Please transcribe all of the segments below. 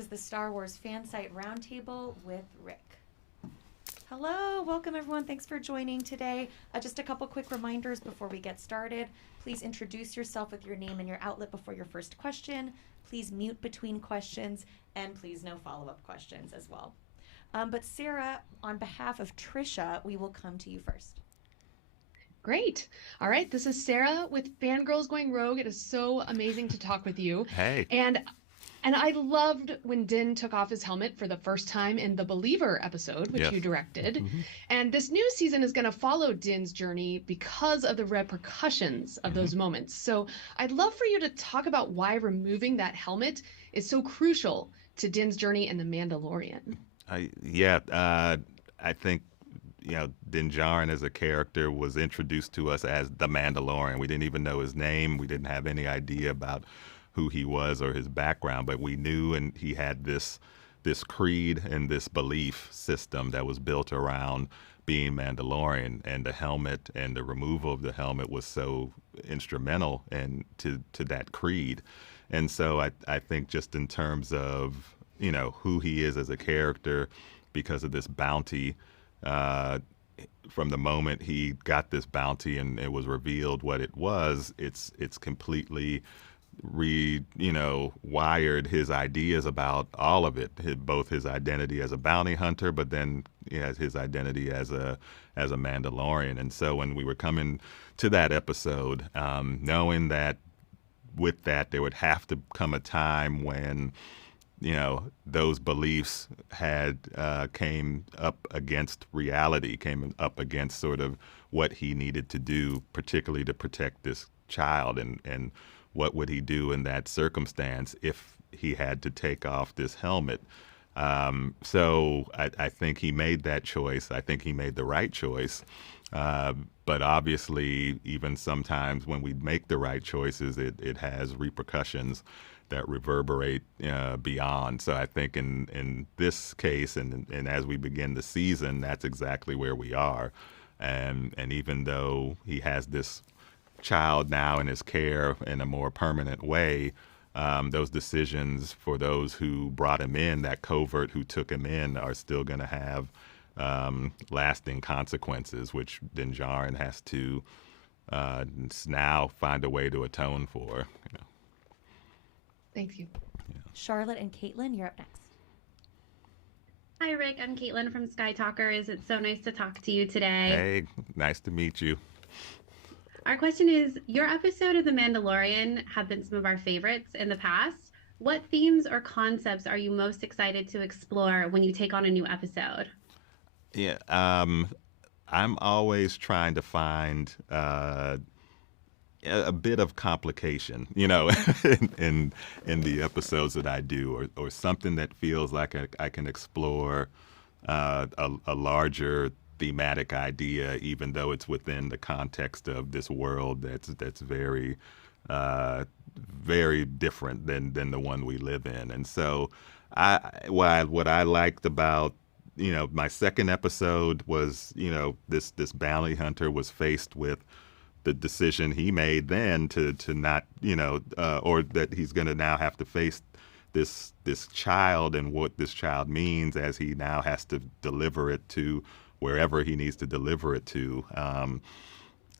Is the Star Wars fan site Roundtable with Rick. Hello, welcome everyone. Thanks for joining today. Just a couple quick reminders before we get started. Please introduce yourself with your name and your outlet before your first question. Please mute between questions, and please no follow-up questions as well. But Sarah, on behalf of Trisha, we will come to you first. Great. All right. This is Sarah with Fangirls Going Rogue. It is so amazing to talk with you. Hey. And I loved when Din took off his helmet for the first time in the Believer episode, which Yes. you directed. Mm-hmm. And this new season is going to follow Din's journey because of the repercussions of those moments. So I'd love for you to talk about why removing that helmet is so crucial to Din's journey in The Mandalorian. I think Din Djarin as a character was introduced to us as the Mandalorian. We didn't even know his name. We didn't have any idea about who he was or his background, but we knew, and he had this creed and this belief system that was built around being Mandalorian, and the helmet and the removal of the helmet was so instrumental to that creed. And so I think just in terms of who he is as a character, because of this bounty, from the moment he got this bounty and it was revealed what it was, it's completely wired his ideas about all of it, both his identity as a bounty hunter, but then he has his identity as a Mandalorian. And so when we were coming to that episode, knowing that with that there would have to come a time when those beliefs came up against reality, came up against sort of what he needed to do, particularly to protect this child, and what would he do in that circumstance if he had to take off this helmet. So I think he made that choice. I think he made the right choice. But obviously, even sometimes when we make the right choices, it has repercussions that reverberate beyond. So I think in this case, and as we begin the season, that's exactly where we are. And even though he has this child now in his care in a more permanent way, those decisions for those who brought him in, that covert who took him in, are still going to have lasting consequences, which Din Djarin has to now find a way to atone for. Thank you. Yeah. Charlotte and Caitlin, you're up next. Hi, Rick. I'm Caitlin from Sky Talkers. It's so nice to talk to you today. Hey, nice to meet you. Our question is, your episode of The Mandalorian have been some of our favorites in the past. What themes or concepts are you most excited to explore when you take on a new episode? Yeah, I'm always trying to find a bit of complication, in the episodes that I do, or something that feels like I can explore a larger thematic idea, even though it's within the context of this world that's very very different than the one we live in. And so what I liked about my second episode was this bounty hunter was faced with the decision he made then to not or that he's going to now have to face this child, and what this child means as he now has to deliver it to wherever he needs to deliver it to,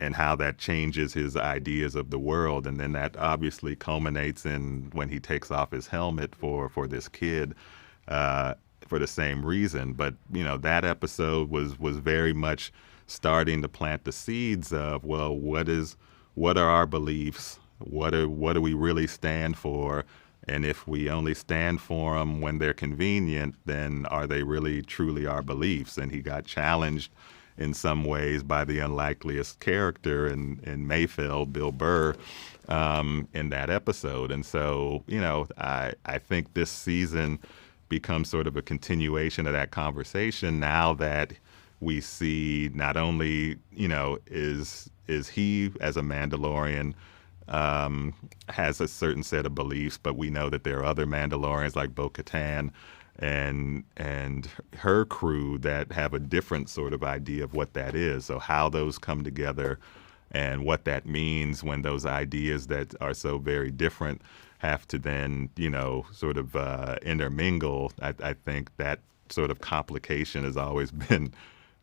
and how that changes his ideas of the world. And then that obviously culminates in when he takes off his helmet for this kid, for the same reason. But that episode was very much starting to plant the seeds of, well, what are our beliefs? What do we really stand for? And if we only stand for them when they're convenient, then are they really truly our beliefs? And he got challenged in some ways by the unlikeliest character in Mayfeld, Bill Burr, in that episode. And so, I think this season becomes sort of a continuation of that conversation, now that we see not only, is he as a Mandalorian has a certain set of beliefs, but we know that there are other Mandalorians like Bo-Katan and her crew that have a different sort of idea of what that is. So how those come together and what that means when those ideas that are so very different have to then, sort of intermingle. I think that sort of complication has always been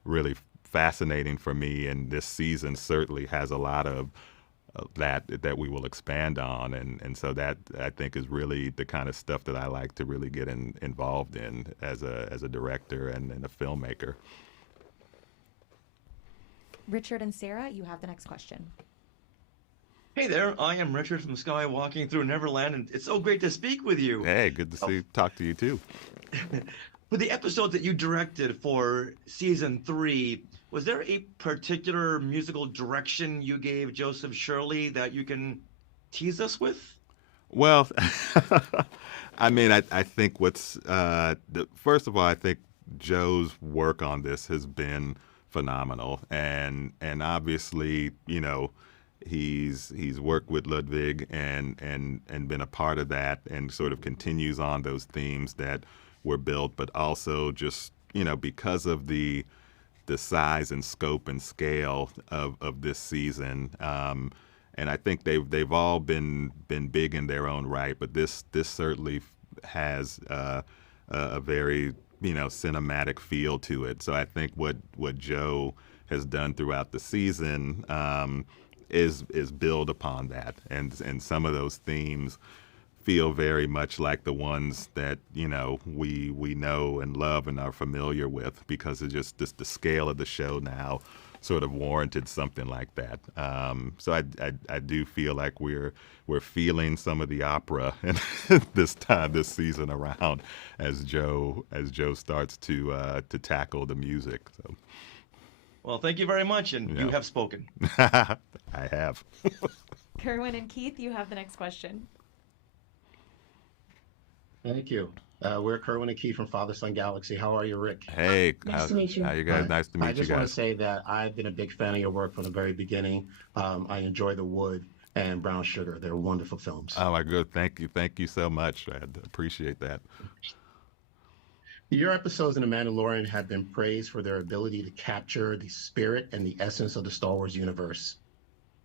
really fascinating for me, and this season certainly has a lot of that we will expand on, and so that I think is really the kind of stuff that I like to really get involved in as a director and a filmmaker. Richard and Sarah, you have the next question. Hey there, I am Richard from Sky Walking Through Neverland, and it's so great to speak with you. Hey, good to talk to you too. For the episode that you directed for season 3, was there a particular musical direction you gave Joseph Shirley that you can tease us with? Well, I mean, I think first of all, I think Joe's work on this has been phenomenal, and obviously, he's worked with Ludwig and been a part of that, and sort of continues on those themes that were built, but also just because of the size and scope and scale of this season, and I think they've all been big in their own right, but this certainly has a very cinematic feel to it. So I think what Joe has done throughout the season is build upon that, and some of those themes feel very much like the ones that we know and love and are familiar with, because it's just the scale of the show now sort of warranted something like that. So I do feel like we're feeling some of the opera this season around as Joe starts to tackle the music. So. Well, thank you very much, and you have spoken. I have. Kerwin and Keith, you have the next question. Thank you. We're Kerwin and Keith from Father Son Galaxy. How are you, Rick? Hey, Nice to meet you. How you guys? Hi. Nice to meet you guys. I just want to say that I've been a big fan of your work from the very beginning. I enjoy The Wood and Brown Sugar. They're wonderful films. Oh, my good. Thank you so much. I appreciate that. Your episodes in The Mandalorian have been praised for their ability to capture the spirit and the essence of the Star Wars universe.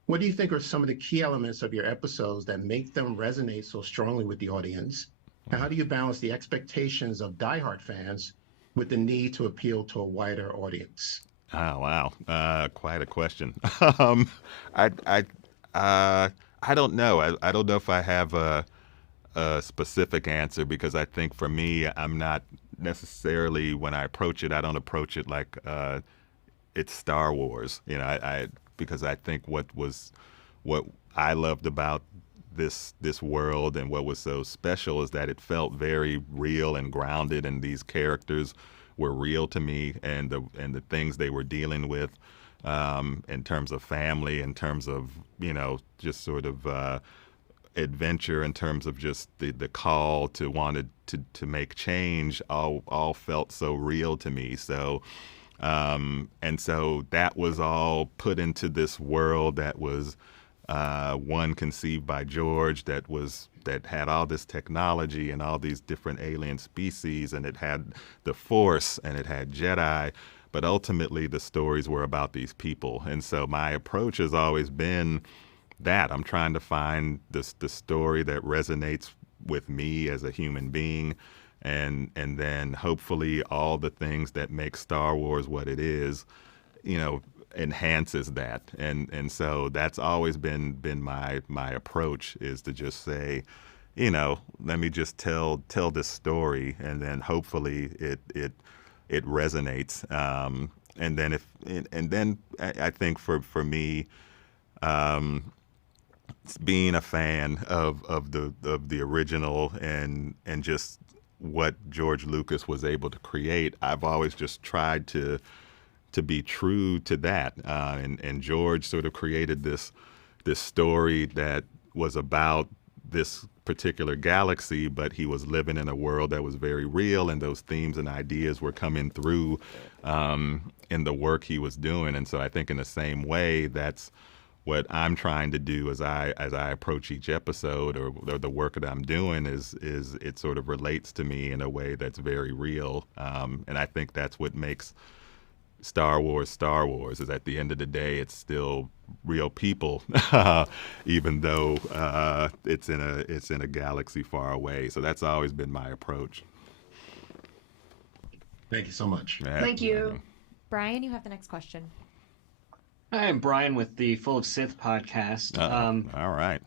What do you think are some of the key elements of your episodes that make them resonate so strongly with the audience? And how do you balance the expectations of diehard fans with the need to appeal to a wider audience? Oh, wow. Quite a question. I don't know. I don't know if I have a specific answer, because I think for me, I'm not necessarily, when I approach it, I don't approach it like it's Star Wars. Because I think what I loved about this world and what was so special is that it felt very real and grounded, and these characters were real to me, and the things they were dealing with in terms of family, in terms of just sort of adventure, in terms of just the call to wanted to make change, all felt so real to me. So and so that was all put into this world that was one conceived by George, that had all this technology and all these different alien species, and it had the Force and it had Jedi, but ultimately the stories were about these people. And so my approach has always been that I'm trying to find the story that resonates with me as a human being, and then hopefully all the things that make Star Wars what it is, enhances that. And so that's always been my approach, is to just say, let me just tell this story, and then hopefully it resonates. And then I think for me, being a fan of the original and just what George Lucas was able to create, I've always just tried to be true to that. And George sort of created this story that was about this particular galaxy, but he was living in a world that was very real, and those themes and ideas were coming through in the work he was doing. And so I think in the same way, that's what I'm trying to do as I approach each episode, or the work that I'm doing, is it sort of relates to me in a way that's very real. And I think that's what makes Star Wars is at the end of the day, it's still real people, even though it's in a galaxy far away. So that's always been my approach. Thank you so much. Thank you. Brian, you have the next question. Hi, I'm Brian with the Full of Sith podcast. All right.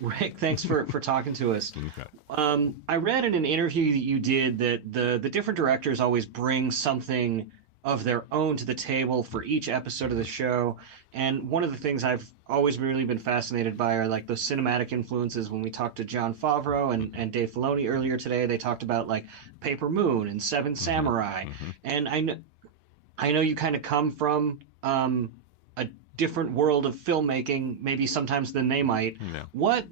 Rick, thanks for talking to us. Okay. I read in an interview that you did that the different directors always bring something of their own to the table for each episode of the show. And one of the things I've always really been fascinated by are like those cinematic influences. When we talked to Jon Favreau and Dave Filoni earlier today, they talked about like Paper Moon and Seven Samurai. And I know you kind of come from a different world of filmmaking, maybe sometimes than they might. Yeah. What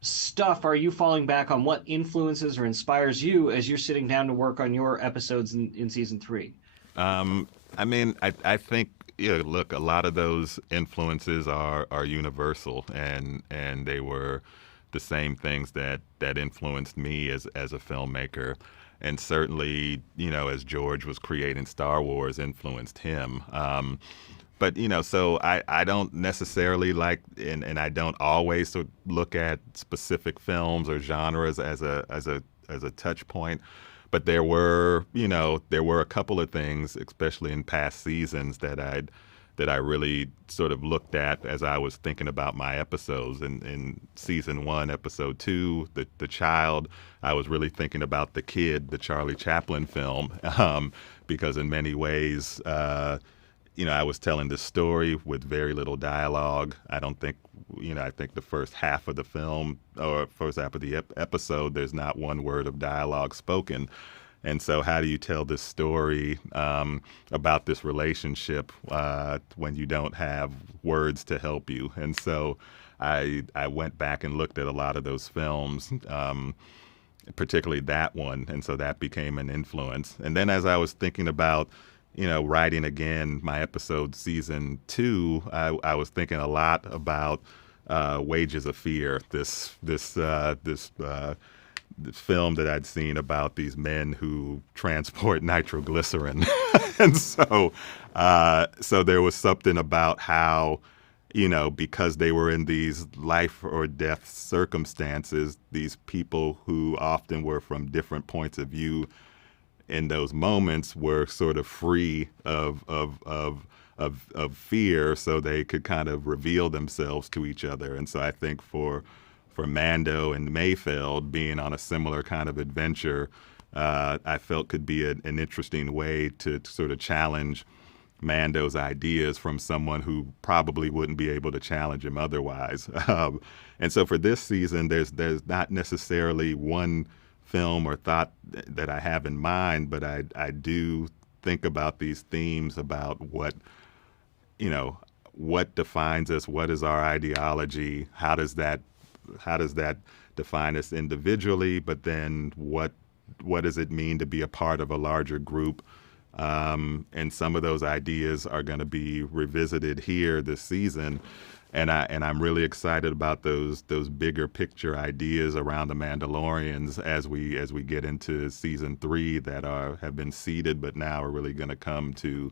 stuff are you falling back on? What influences or inspires you as you're sitting down to work on your episodes in season 3? I mean, I think, look, a lot of those influences are universal, and they were the same things that influenced me as a filmmaker. And certainly, as George was creating Star Wars, influenced him. But, so I don't necessarily like, and I don't always look at specific films or genres as a touch point. But there were a couple of things, especially in past seasons, that I really sort of looked at as I was thinking about my episodes. In season 1, episode 2, the child, I was really thinking about The Kid, the Charlie Chaplin film, because in many ways, I was telling this story with very little dialogue. I think the first half of the film, or first half of the episode, there's not one word of dialogue spoken. And so how do you tell this story about this relationship when you don't have words to help you? And so I went back and looked at a lot of those films, particularly that one. And so that became an influence. And then as I was thinking about writing again my episode season 2, I was thinking a lot about Wages of Fear, this film that I'd seen about these men who transport nitroglycerin. And so there was something about how, because they were in these life or death circumstances, these people who often were from different points of view in those moments were sort of free of fear, so they could kind of reveal themselves to each other. And so I think for Mando and Mayfeld being on a similar kind of adventure, I felt could be an interesting way to sort of challenge Mando's ideas from someone who probably wouldn't be able to challenge him otherwise. And so for this season, there's not necessarily one film or thought that I have in mind, but I do think about these themes about what defines us, what is our ideology, how does that define us individually, but then what does it mean to be a part of a larger group? And some of those ideas are going to be revisited here this season. And I'm really excited about those bigger picture ideas around the Mandalorians as we get into season 3 that have been seeded, but now are really going to come to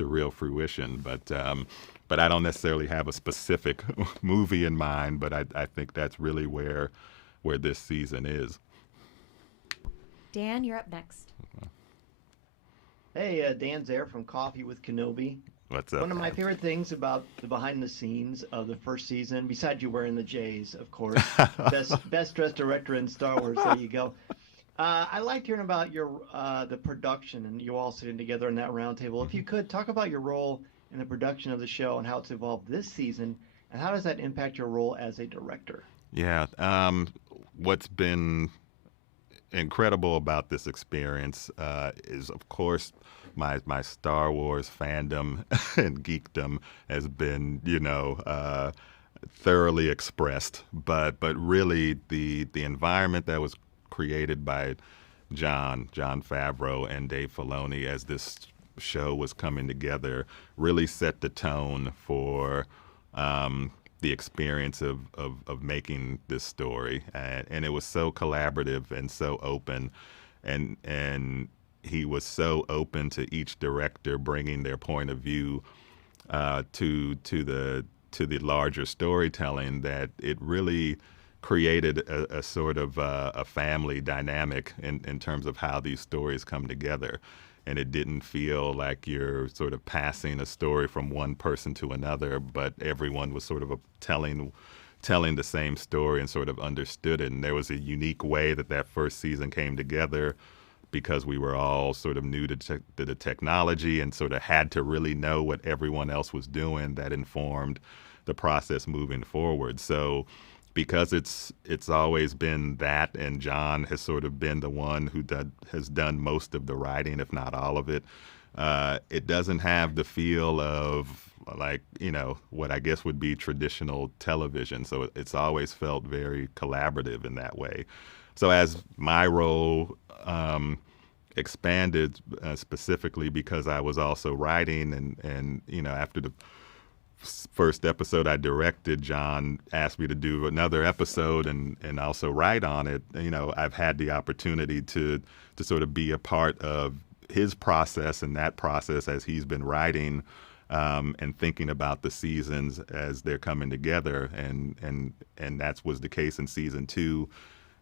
real fruition. But I don't necessarily have a specific movie in mind, but I think that's really where this season is. Dan, you're up next. Hey, Dan Zaire from Coffee with Kenobi. What's up? One of my favorite things about the behind the scenes of the first season, besides you wearing the J's, of course, best dressed director in Star Wars. There you go. I liked hearing about your the production and you all sitting together in that roundtable. If you could talk about your role in the production of the show and how it's evolved this season, and how does that impact your role as a director? Yeah, what's been incredible about this experience is, of course, my Star Wars fandom and geekdom has been, thoroughly expressed. But really, the environment that was created by Jon Favreau and Dave Filoni as this show was coming together really set the tone for the experience of making this story, and it was so collaborative and so open, and he was so open to each director bringing their point of view to the larger storytelling that it really created a sort of a family dynamic in terms of how these stories come together. And it didn't feel like you're sort of passing a story from one person to another, but everyone was sort of telling the same story and sort of understood it. And there was a unique way that first season came together because we were all sort of new to the technology and sort of had to really know what everyone else was doing. That informed the process moving forward. So because it's always been that, and John has sort of been the one who has done most of the writing, if not all of it, it doesn't have the feel of like, what I guess would be traditional television. So it's always felt very collaborative in that way. So as my role expanded, specifically because I was also writing, and after the first episode I directed, John asked me to do another episode and also write on it. I've had the opportunity to sort of be a part of his process and that process as he's been writing, and thinking about the seasons as they're coming together, and that was the case in season 2.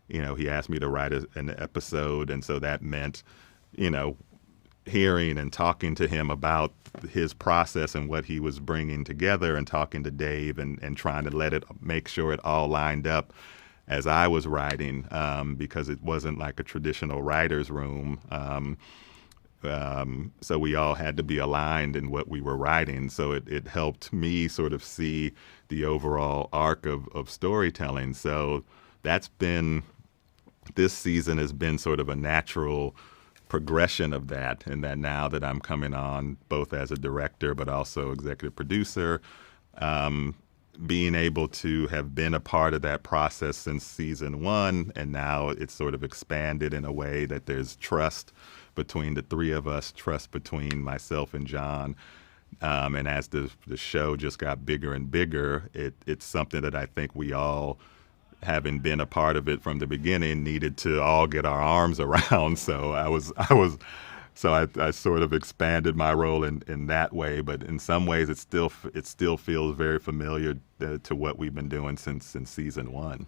He asked me to write an episode, and so that meant, hearing and talking to him about his process and what he was bringing together, and talking to Dave and trying to make sure it all lined up as I was writing, because it wasn't like a traditional writer's room. So we all had to be aligned in what we were writing. So it helped me sort of see the overall arc of storytelling. So this season has been sort of a natural progression of that, and that now that I'm coming on both as a director but also executive producer, being able to have been a part of that process since season 1, and now it's sort of expanded in a way that there's trust between the three of us, trust between myself and John, and as the show just got bigger and bigger, it's something that I think we all, having been a part of it from the beginning, needed to all get our arms around. So I sort of expanded my role in that way, but in some ways it still feels very familiar to what we've been doing since season 1.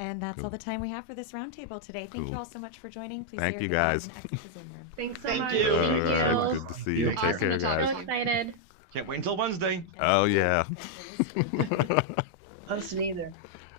And that's Cool. all the time we have for this roundtable today. Thank Cool. you all so much for joining. Please Thank say you, your goodbyes guys. and exit the Zoom room. Thanks so Thank much. you. Thank you. All right, good to see you. Awesome Take care, to talk guys. So excited. Can't wait until Wednesday. Oh, yeah. Us neither.